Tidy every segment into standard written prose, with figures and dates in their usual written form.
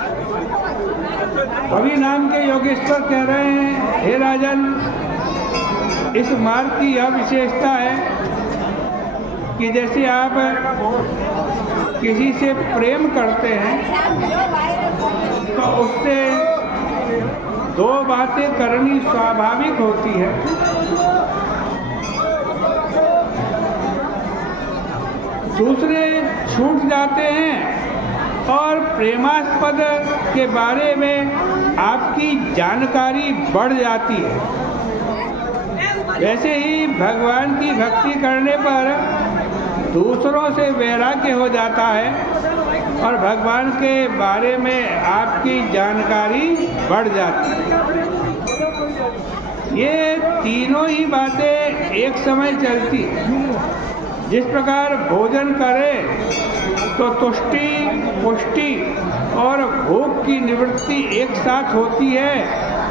कवि नाम के योगेश्वर कह रहे हैं, हे राजन, इस मार्ग की यह विशेषता है कि जैसे आप किसी से प्रेम करते हैं तो उससे दो बातें करनी स्वाभाविक होती है। दूसरे छूट जाते हैं और प्रेमास्पद के बारे में आपकी जानकारी बढ़ जाती है। वैसे ही भगवान की भक्ति करने पर दूसरों से वैराग्य हो जाता है और भगवान के बारे में आपकी जानकारी बढ़ जाती है। ये तीनों ही बातें एक समय चलती हैं। जिस प्रकार भोजन करें तो तुष्टि, पुष्टि और भूख की निवृत्ति एक साथ होती है,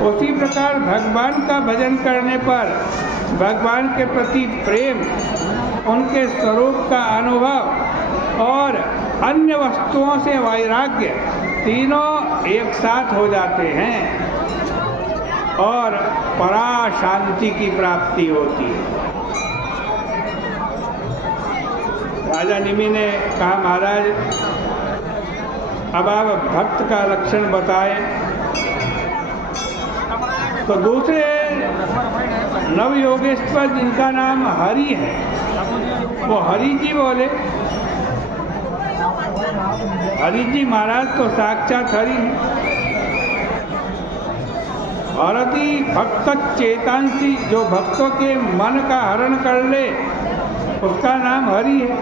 उसी प्रकार भगवान का भजन करने पर भगवान के प्रति प्रेम, उनके स्वरूप का अनुभव और अन्य वस्तुओं से वैराग्य तीनों एक साथ हो जाते हैं और परा शांति की प्राप्ति होती है। राजा निमि ने कहा, महाराज अब आप भक्त का लक्षण बताएं। तो दूसरे नवयोगेश्वर जिनका नाम हरि है, वो हरि जी बोले, हरि जी महाराज तो साक्षात हरि हैं। हरति भक्त चेतांसी, जो भक्तों के मन का हरण कर ले उसका नाम हरि है।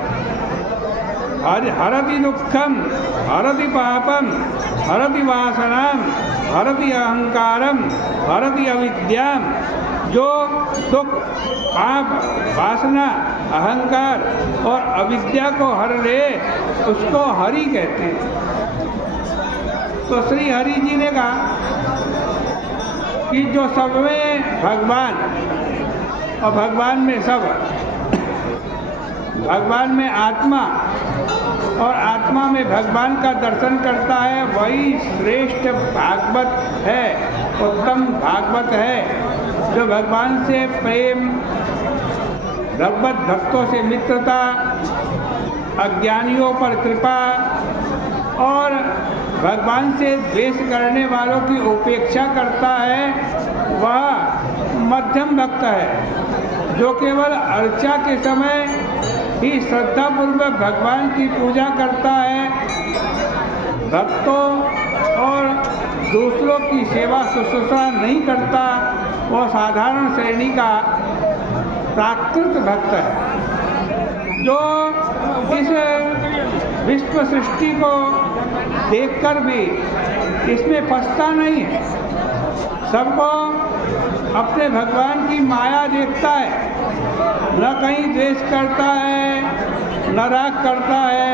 हरति दुखम, हरति पापम, हरति वासनाम, हरति अहंकारम, हरति अविद्याम। जो दुख, पाप, वासना, अहंकार और अविद्या को हर ले उसको हरि कहते हैं। तो श्री हरि जी ने कहा कि जो सब में भगवान और भगवान में सब, भगवान में आत्मा और आत्मा में भगवान का दर्शन करता है, वही श्रेष्ठ भागवत है, उत्तम भागवत है। जो भगवान से प्रेम, भगवत भक्तों से मित्रता, अज्ञानियों पर कृपा और भगवान से द्वेष करने वालों की उपेक्षा करता है, वह मध्यम भक्त है। जो केवल अर्चा के समय ही श्रद्धापूर्वक भगवान की पूजा करता है, भक्तों और दूसरों की सेवा शुश्रूषा नहीं करता, वह साधारण श्रेणी का प्राकृत भक्त है। जो इस विश्व सृष्टि को देखकर भी इसमें फंसता नहीं है, सबको अपने भगवान की माया देखता है, न कहीं द्वेष करता है, न राग करता है,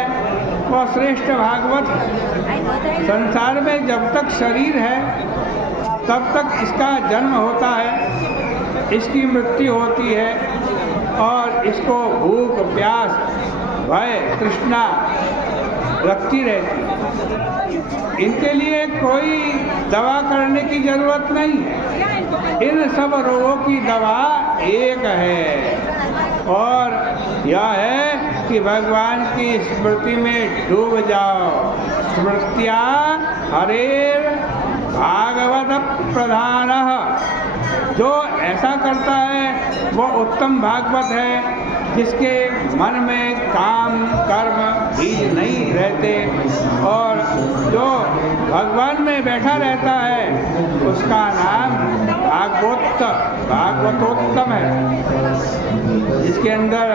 वह श्रेष्ठ भागवत है। संसार में जब तक शरीर है तब तक इसका जन्म होता है, इसकी मृत्यु होती है और इसको भूख, प्यास, भय, तृष्णा लगती रहती है। इनके लिए कोई दवा करने की जरूरत नहीं है। इन सब रोगों की दवा एक है और यह है कि भगवान की स्मृति में डूब जाओ। स्मृत्या हरेर भागवत प्रधानः। जो ऐसा करता है वो उत्तम भागवत है, जिसके मन में काम, कर्म, बीज नहीं रहते और जो भगवान में बैठा रहता है उसका नाम भागवतोत्तम है। जिसके अंदर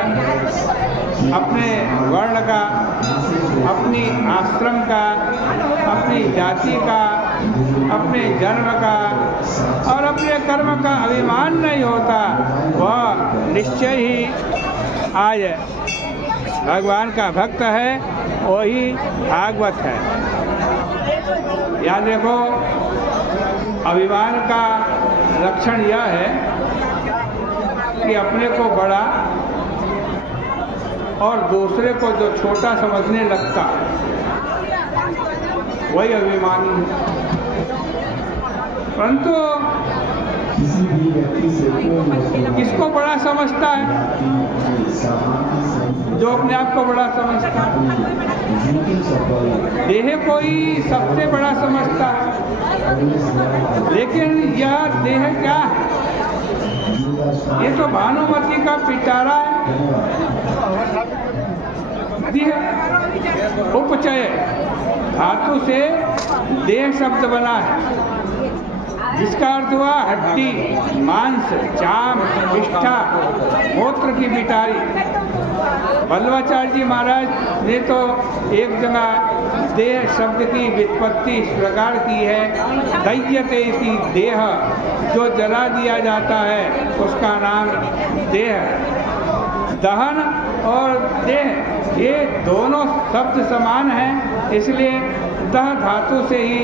अपने वर्ण का, अपनी आश्रम का, अपनी जाति का, अपने जन्म का और अपने कर्म का अभिमान नहीं होता, वह निश्चय ही आज भगवान का भक्त है, वही भागवत है। यहाँ देखो, अभिमान का लक्षण यह है कि अपने को बड़ा और दूसरे को जो छोटा समझने लगता है। वही अभिमानी है। परंतु किसी भी व्यक्ति से किसको बड़ा समझता है? जो अपने आप को बड़ा समझता है। देह को ही सबसे बड़ा समझता है। लेकिन यह देह क्या है? ये तो भानुमति का पिटारा है। देह उपचय धातु से देह शब्द बना है, जिसका अर्थ हुआ हड्डी, मांस, चाम, निष्ठा, मूत्र की पिटारी। बल्लवाचार्य जी महाराज ने तो एक जगह देह शब्द की व्युत्पत्ति इस प्रकार की है, दह्यते इति देह, जो जला दिया जाता है उसका नाम देह। दहन और देह ये दोनों शब्द समान हैं, इसलिए दह धातु से ही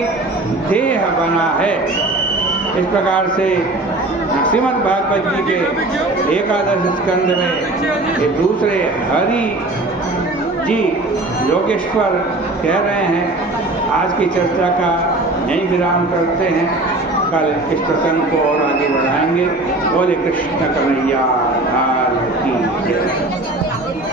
देह बना है। इस प्रकार से श्रीमद् भागवत जी के एकादश स्कंद में ये दूसरे हरि जी योगेश्वर कह रहे हैं। आज की चर्चा का यहीं विराम करते हैं, कल इस प्रसंग को और आगे बढ़ाएंगे। बोले कृष्ण कन्हैया लाल की जय।